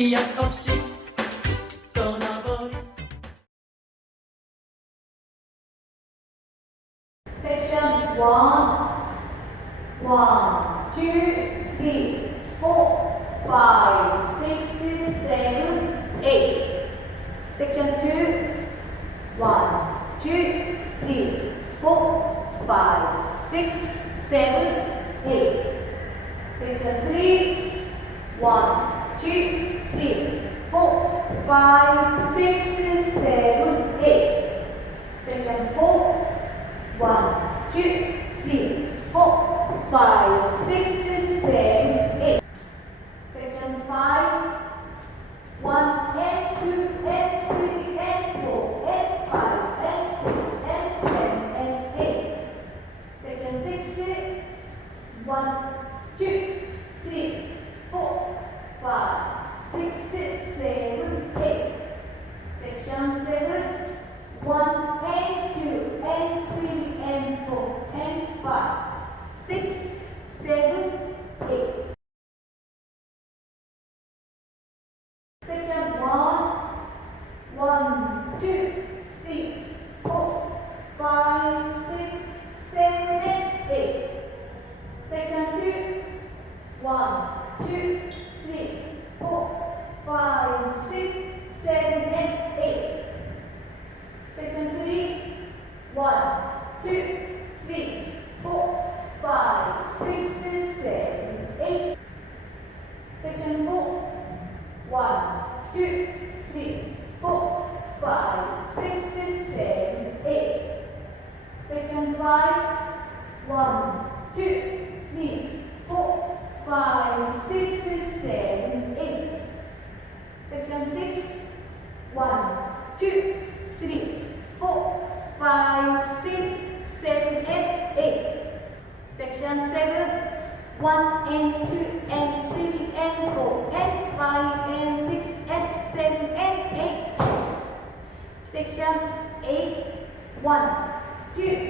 기약 없이 떠나버린 Section 1, 2, 3, 4, 5, 6, 7, 8. Section 2, 1, 2, 3, 4, 5, 6, 7, 8. Section 3, 1, 2, 3, 4, 5, 6, 7, 8. Section 4, 1, 2, 3, 4, 5, 6, 7, 8. Section 5, 1 and 2 and 3 and 4 and 5 and 6 and 7 and 8. Section 6, 1, 2, 3, 4, 5, 6, 7, 8. Section 7, 1 and 2 and 3 and 4 and 5, 6, 7, 8. Section 1, 2, 3, 4, 5, 6, 7, and 8. Section 2, 1, 2, 3, 4, 5, 6, 7, and 8. Section 3, 1, 2, 3, 4, 5, 6, 7, 8. Section 4, 1, 2, 3, 4, 5, 6, 7, 8. Section 5, 1, 2, 3, 4, 5, 6, 7, 8. Section 6, 1, 2, 3, 4, 5, 6, 7, and 8. Section 7, 1 and 2 and 3 and 4 and 5 and 6 and 7 and 8. Section 8, 1, 2,